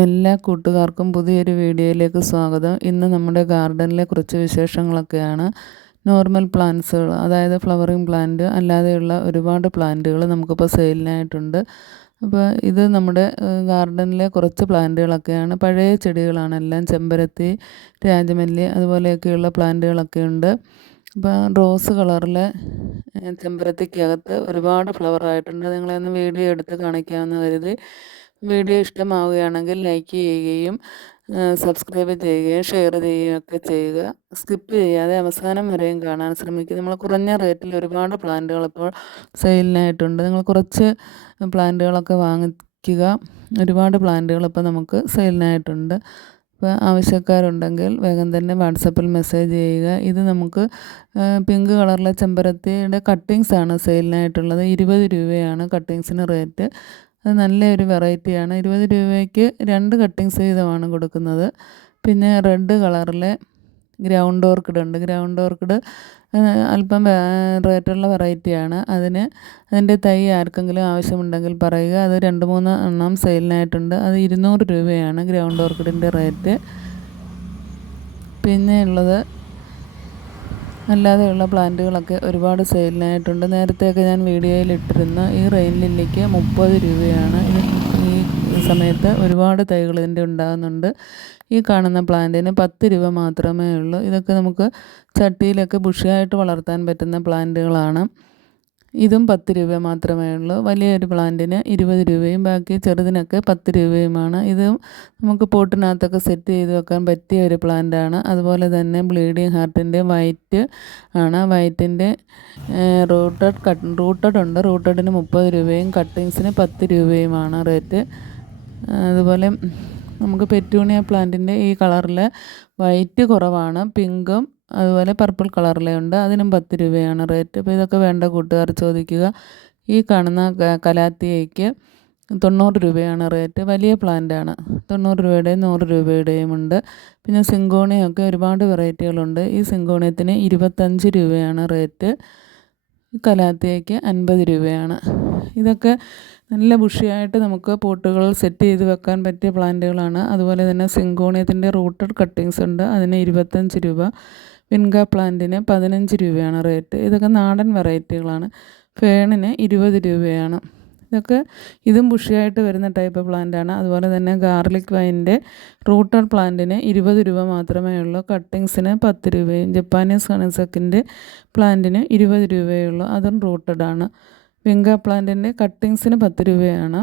എല്ലാ കൂട്ടുകാർക്കും പുതിയൊരു വീഡിയോയിലേക്ക് സ്വാഗതം. ഇന്ന് നമ്മുടെ ഗാർഡനിലെ കുറച്ച് വിശേഷങ്ങളൊക്കെയാണ്. നോർമൽ പ്ലാന്റ്സുകൾ, അതായത് ഫ്ലവറിങ് പ്ലാന്റ് അല്ലാതെയുള്ള ഒരുപാട് പ്ലാന്റുകൾ നമുക്കിപ്പോൾ സെയിലിനായിട്ടുണ്ട്. അപ്പോൾ ഇത് നമ്മുടെ ഗാർഡനിലെ കുറച്ച് പ്ലാന്റുകളൊക്കെയാണ്. പഴയ ചെടികളാണ് എല്ലാം. ചെമ്പരത്തി, രാജമല്ലി അതുപോലെയൊക്കെയുള്ള പ്ലാന്റുകളൊക്കെ ഉണ്ട്. അപ്പോൾ റോസ് കളറിലെ ചെമ്പരത്തിക്കകത്ത് ഒരുപാട് ഫ്ലവർ ആയിട്ടുണ്ട്. നിങ്ങളെ ഒന്ന് വീഡിയോ എടുത്ത് കാണിക്കാമെന്ന് കരുതി. വീഡിയോ ഇഷ്ടമാവുകയാണെങ്കിൽ ലൈക്ക് ചെയ്യുകയും സബ്സ്ക്രൈബ് ചെയ്യുകയും ഷെയർ ചെയ്യുകയൊക്കെ ചെയ്യുക. സ്കിപ്പ് ചെയ്യാതെ അവസാനം വരെയും കാണാൻ ശ്രമിക്കുക. നമ്മൾ കുറഞ്ഞ റേറ്റിൽ ഒരുപാട് പ്ലാന്റുകൾ ഇപ്പോൾ സെയിലിനായിട്ടുണ്ട്. നിങ്ങൾ കുറച്ച് പ്ലാന്റുകളൊക്കെ വാങ്ങിക്കുക. ഒരുപാട് പ്ലാന്റുകൾ ഇപ്പോൾ നമുക്ക് സെയിലിനായിട്ടുണ്ട്. അപ്പോൾ ആവശ്യക്കാരുണ്ടെങ്കിൽ വേഗം തന്നെ വാട്സപ്പിൽ മെസ്സേജ് ചെയ്യുക. ഇത് നമുക്ക് പിങ്ക് കളറിലെ ചെമ്പരത്തിയുടെ കട്ടിങ്സാണ് സെയിലിനായിട്ടുള്ളത്. 20 രൂപയാണ് കട്ടിങ്സിന് റേറ്റ്. അത് നല്ലൊരു വെറൈറ്റിയാണ്. 20 രൂപയ്ക്ക് 2 കട്ടിങ്സ് വീതമാണ് കൊടുക്കുന്നത്. പിന്നെ റെഡ് കളറിലെ ഗ്രൗണ്ട് ഓർക്കിഡ് ഉണ്ട്. ഗ്രൗണ്ട് ഓർക്കിഡ് അല്പം റേറ്റുള്ള വെറൈറ്റിയാണ്. അതിൻ്റെ തൈ ആർക്കെങ്കിലും ആവശ്യമുണ്ടെങ്കിൽ പറയുക. അത് 2-3 എണ്ണം സെയിലിനായിട്ടുണ്ട്. അത് 200 രൂപയാണ് ഗ്രൗണ്ട് ഓർക്കിഡിൻ്റെ റേറ്റ്. പിന്നെ ഉള്ളത് അല്ലാതെയുള്ള പ്ലാന്റുകളൊക്കെ ഒരുപാട് സെയിലിനായിട്ടുണ്ട്. നേരത്തെയൊക്കെ ഞാൻ വീഡിയോയിൽ ഇട്ടിരുന്ന ഈ റെയിൻ ലില്ലിക്ക് 30 രൂപയാണ്. ഈ സമയത്ത് ഒരുപാട് തൈകൾ ഇതിൻ്റെ ഉണ്ടാകുന്നുണ്ട്. ഈ കാണുന്ന പ്ലാന്റിന് 10 രൂപ മാത്രമേ ഉള്ളൂ. ഇതൊക്കെ നമുക്ക് ചട്ടിയിലൊക്കെ ബുഷിയായിട്ട് വളർത്താൻ പറ്റുന്ന പ്ലാന്റുകളാണ്. ഇതും 10 രൂപ മാത്രമേ ഉള്ളൂ. വലിയൊരു പ്ലാന്റിന് 20 രൂപയും ബാക്കി ചെറുതിനൊക്കെ 10 രൂപയുമാണ്. ഇത് നമുക്ക് പോട്ടിനകത്തൊക്കെ സെറ്റ് ചെയ്ത് വെക്കാൻ പറ്റിയ ഒരു പ്ലാന്റാണ്. അതുപോലെ തന്നെ ബ്ലീഡിങ് ഹാർട്ടിൻ്റെ വൈറ്റ് ആണ്. വൈറ്റിൻ്റെ റൂട്ടഡ് ഉണ്ട്. റൂട്ടഡിന് 30 രൂപയും കട്ടിങ്സിന് 10 രൂപയുമാണ് റേറ്റ്. അതുപോലെ നമുക്ക് പെറ്റൂണിയ പ്ലാന്റിൻ്റെ ഈ കളറിൽ വൈറ്റ് കുറവാണ്. പിങ്കും അതുപോലെ പർപ്പിൾ കളറിലുണ്ട്. അതിനും 10 രൂപയാണ് റേറ്റ്. അപ്പോൾ ഇതൊക്കെ വേണ്ട കൂട്ടുകാർ ചോദിക്കുക. ഈ കാണുന്ന കലാത്തിയയ്ക്ക് 90 രൂപയാണ് റേറ്റ്. വലിയ പ്ലാന്റാണ്. 90 രൂപയുടെയും 100 രൂപയുടെയും ഉണ്ട്. പിന്നെ സിങ്കോണിയൊക്കെ ഒരുപാട് വെറൈറ്റികളുണ്ട്. ഈ സിങ്കോണിയത്തിന് 25 രൂപയാണ് റേറ്റ്. കലാത്തിയയ്ക്ക് 50 രൂപയാണ്. ഇതൊക്കെ നല്ല ബുഷിയായിട്ട് നമുക്ക് പോട്ടുകളിൽ സെറ്റ് ചെയ്ത് വെക്കാൻ പറ്റിയ പ്ലാന്റുകളാണ്. അതുപോലെ തന്നെ സിങ്കോണിയത്തിൻ്റെ റൂട്ടഡ് കട്ടിങ്സ് ഉണ്ട്. അതിന് 25 രൂപ. വിൻഗ പ്ലാന്റിന് 15 രൂപയാണ് റേറ്റ്. ഇതൊക്കെ നാടൻ വെറൈറ്റികളാണ്. ഫേണിന് 20 രൂപയാണ്. ഇതും ബുഷിയായിട്ട് വരുന്ന ടൈപ്പ് പ്ലാന്റാണ്. അതുപോലെ തന്നെ ഗാർലിക് വൈൻ്റെ റൂട്ടഡ് പ്ലാന്റിന് 20 രൂപ മാത്രമേ ഉള്ളൂ. കട്ടിങ്സിന് 10 രൂപയും. ജപ്പാനീസ് ഹണിസെക്കിൻ്റെ പ്ലാന്റിന് 20 രൂപയേ ഉള്ളൂ. അതും റൂട്ടഡാണ്. വിൻഗ പ്ലാന്റിൻ്റെ കട്ടിങ്സിന് 10 രൂപയാണ്.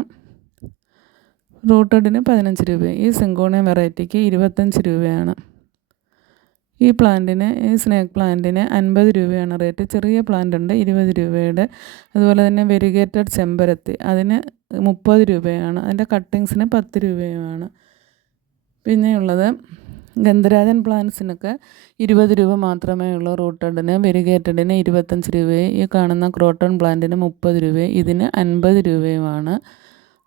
റൂട്ടഡിന് 15 രൂപയും. ഈ സിങ്കോണിയം വെറൈറ്റിക്ക് 25 രൂപയാണ്. ഈ സ്നേക്ക് പ്ലാന്റിന് 50 രൂപയാണ് റേറ്റ്. ചെറിയ പ്ലാന്റ് ഉണ്ട് 20 രൂപയുടെ. അതുപോലെ തന്നെ വെരിഗേറ്റഡ് ചെമ്പരത്തി, അതിന് 30 രൂപയാണ്. അതിൻ്റെ കട്ടിങ്സിന് 10 രൂപയുമാണ്. പിന്നെയുള്ളത് ഗന്ധരാജൻ പ്ലാന്റ്സിനൊക്കെ 20 രൂപ മാത്രമേ ഉള്ളൂ. റൂട്ടഡിന്. വെരിഗേറ്റഡിന് 25 രൂപയും. ഈ കാണുന്ന ക്രോട്ടൺ പ്ലാന്റിന് 30 രൂപയും. ഇതിന് 50 രൂപയുമാണ്.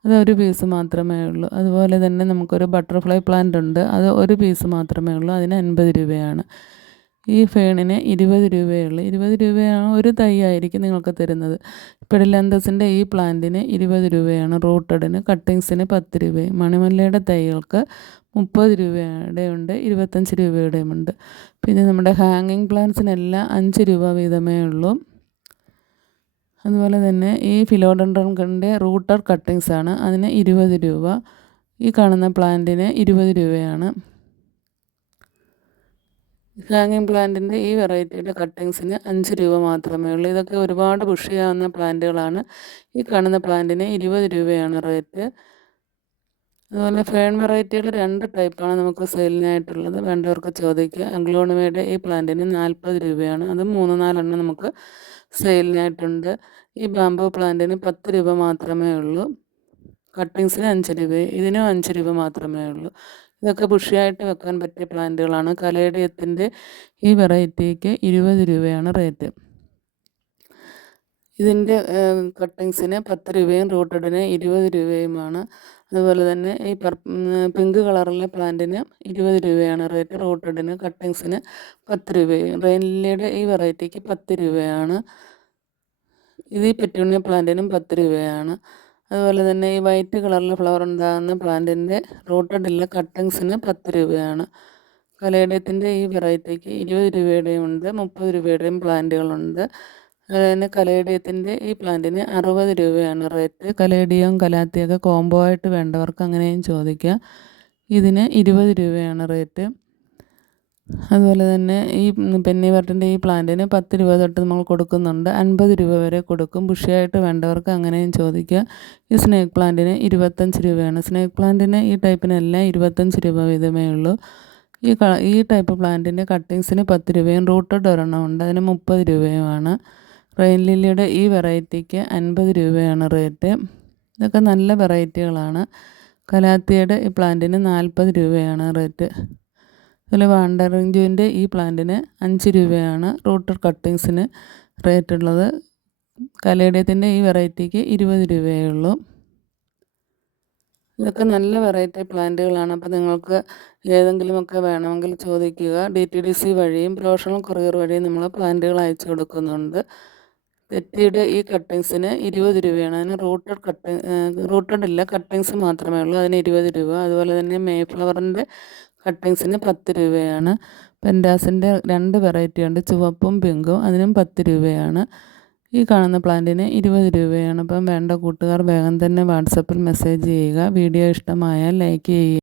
അതൊരു പീസ് മാത്രമേ ഉള്ളൂ. അതുപോലെ തന്നെ നമുക്കൊരു ബട്ടർഫ്ലൈ പ്ലാന്റ് ഉണ്ട്. അത് ഒരു പീസ് മാത്രമേ ഉള്ളൂ. അതിന് 50 രൂപയാണ്. ഈ ഫേണിന് 20 രൂപയേ ഉള്ളൂ. 20 രൂപയാണ്. ഒരു തൈ ആയിരിക്കും നിങ്ങൾക്ക് തരുന്നത്. പെഡിലാന്തസിൻ്റെ ഈ പ്ലാന്റിന് 20 രൂപയാണ്. റൂട്ടഡിന്. കട്ടിങ്സിന് 10 രൂപയും. മണിമല്ലയുടെ തൈകൾക്ക് 30 രൂപയുടെ ഉണ്ട്. 25 രൂപയുടെയും ഉണ്ട്. പിന്നെ നമ്മുടെ ഹാങ്ങിങ് പ്ലാന്റ്സിനെല്ലാം 5 രൂപ വീതമേ ഉള്ളൂ. അതുപോലെ തന്നെ ഈ ഫിലോഡെൻഡ്രോണിൻ്റെ റൂട്ടഡ് കട്ടിങ്സ് ആണ്. അതിന് 20 രൂപ. ഈ കാണുന്ന പ്ലാന്റിന് 20 രൂപയാണ്. ഹാങ്ങിങ് പ്ലാന്റിൻ്റെ ഈ വെറൈറ്റിയുടെ കട്ടിങ്സിന് 5 രൂപ മാത്രമേ ഉള്ളൂ. ഇതൊക്കെ ഒരുപാട് ബുഷിയാവുന്ന പ്ലാന്റുകളാണ്. ഈ കാണുന്ന പ്ലാന്റിന് 20 രൂപയാണ് റേറ്റ്. അതുപോലെ ഫേൺ വെറൈറ്റികൾ 2 ടൈപ്പാണ് നമുക്ക് സെയിലിനായിട്ടുള്ളത്. വേണ്ടവർക്ക് ചോദിക്കുക. അഗ്ലോണിമയുടെ ഈ പ്ലാന്റിന് 40 രൂപയാണ്. അത് 3-4 എണ്ണം നമുക്ക് സെയിലിനായിട്ടുണ്ട്. ഈ ബാംബോ പ്ലാന്റിന് 10 രൂപ മാത്രമേ ഉള്ളൂ. കട്ടിങ്സിന് 5 രൂപയും. ഇതിനും 5 രൂപ മാത്രമേ ഉള്ളൂ. ഇതൊക്കെ ബുഷിയായിട്ട് വെക്കാൻ പറ്റിയ പ്ലാന്റുകളാണ്. കലേഡിയത്തിൻ്റെ ഈ വെറൈറ്റിക്ക് 20 രൂപയാണ് റേറ്റ്. ഇതിൻ്റെ കട്ടിങ്സിന് 10 രൂപയും റൂട്ടഡിന് 20 രൂപയുമാണ്. അതുപോലെ തന്നെ ഈ പിങ്ക് കളറിലെ പ്ലാന്റിന് 20 രൂപയാണ് റേറ്റ്. റൂട്ടഡിന്. കട്ടിങ്സിന് 10 രൂപയും. റെയിൻ ലില്ലിയുടെ ഈ വെറൈറ്റിക്ക് 10 രൂപയാണ്. ഇത് ഈ പെറ്റൂണിയ പ്ലാന്റിനും 10 രൂപയാണ്. അതുപോലെ തന്നെ ഈ വൈറ്റ് കളറിൽ ഫ്ലവർ ഉണ്ടാകുന്ന പ്ലാന്റിൻ്റെ റൂട്ടഡുള്ള കട്ടിങ്സിന് 10 രൂപയാണ്. കലേഡിയത്തിൻ്റെ ഈ വെറൈറ്റിക്ക് 20 രൂപയുടെയും ഉണ്ട്, 30 രൂപയുടെയും പ്ലാന്റുകളുണ്ട്. അതുപോലെ തന്നെ കലേഡിയത്തിൻ്റെ ഈ പ്ലാന്റിന് 60 രൂപയാണ് റേറ്റ്. കലേഡിയം കലാത്തിയൊക്കെ കോംബോ ആയിട്ട് വേണ്ടവർക്ക് അങ്ങനെയും ചോദിക്കാം. ഇതിന് 20 രൂപയാണ് റേറ്റ്. അതുപോലെ തന്നെ ഈ പെന്നി ബർട്ടിൻ്റെ ഈ പ്ലാന്റിന് 10 രൂപ തൊട്ട് നമ്മൾ കൊടുക്കുന്നുണ്ട്, 50 രൂപ വരെ കൊടുക്കും. ബുഷിയായിട്ട് വേണ്ടവർക്ക് അങ്ങനെയും ചോദിക്കാം. ഈ സ്നേക്ക് പ്ലാന്റിന് 25 രൂപയാണ്. സ്നേക്ക് പ്ലാന്റിന് ഈ ടൈപ്പിനെല്ലാം 25 രൂപ വീതമേ ഉള്ളൂ. ഈ ടൈപ്പ് പ്ലാന്റിൻ്റെ കട്ടിങ്സിന് 10 രൂപയും റൂട്ടഡ് ഒരെണ്ണമുണ്ട്, അതിന് 30 രൂപയുമാണ്. റെയിൻ ലില്ലിയുടെ ഈ വെറൈറ്റിക്ക് 50 രൂപയാണ് റേറ്റ്. ഇതൊക്കെ നല്ല വെറൈറ്റികളാണ്. കലാത്തിയുടെ ഈ പ്ലാന്റിന് 40 രൂപയാണ് റേറ്റ്. അതുപോലെ വാണ്ടറിഞ്ചുവിൻ്റെ ഈ പ്ലാന്റിന് 5 രൂപയാണ് റൂട്ടഡ് കട്ടിങ്സിന് റേറ്റ് ഉള്ളത്. കലേഡിയത്തിൻ്റെ ഈ വെറൈറ്റിക്ക് 20 രൂപയേ ഉള്ളൂ. ഇതൊക്കെ നല്ല വെറൈറ്റി പ്ലാന്റുകളാണ്. അപ്പോൾ നിങ്ങൾക്ക് ഏതെങ്കിലുമൊക്കെ വേണമെങ്കിൽ ചോദിക്കുക. DTDC വഴിയും പ്രൊഫഷണൽ കൊറിയർ വഴിയും നമ്മൾ പ്ലാന്റുകൾ അയച്ചു കൊടുക്കുന്നുണ്ട്. തെറ്റിയുടെ ഈ കട്ടിങ്സിന് 20 രൂപയാണ്. അതിന് റൂട്ടഡ് ഇല്ല, കട്ടിങ്സ് മാത്രമേ ഉള്ളൂ, അതിന് 20 രൂപ. അതുപോലെ തന്നെ മേഫ്ലവറിൻ്റെ കട്ടിങ്സിന് 10 രൂപയാണ്. പെൻഡാസിൻ്റെ 2 വെറൈറ്റി ഉണ്ട്, ചുവപ്പും പിങ്കും, അതിനും 10 രൂപയാണ്. ഈ കാണുന്ന പ്ലാന്റിന് 20 രൂപയാണ്. അപ്പം വേണ്ട കൂട്ടുകാർ വേഗം തന്നെ വാട്സപ്പിൽ മെസ്സേജ് ചെയ്യുക. വീഡിയോ ഇഷ്ടമായാൽ ലൈക്ക് ചെയ്യുക.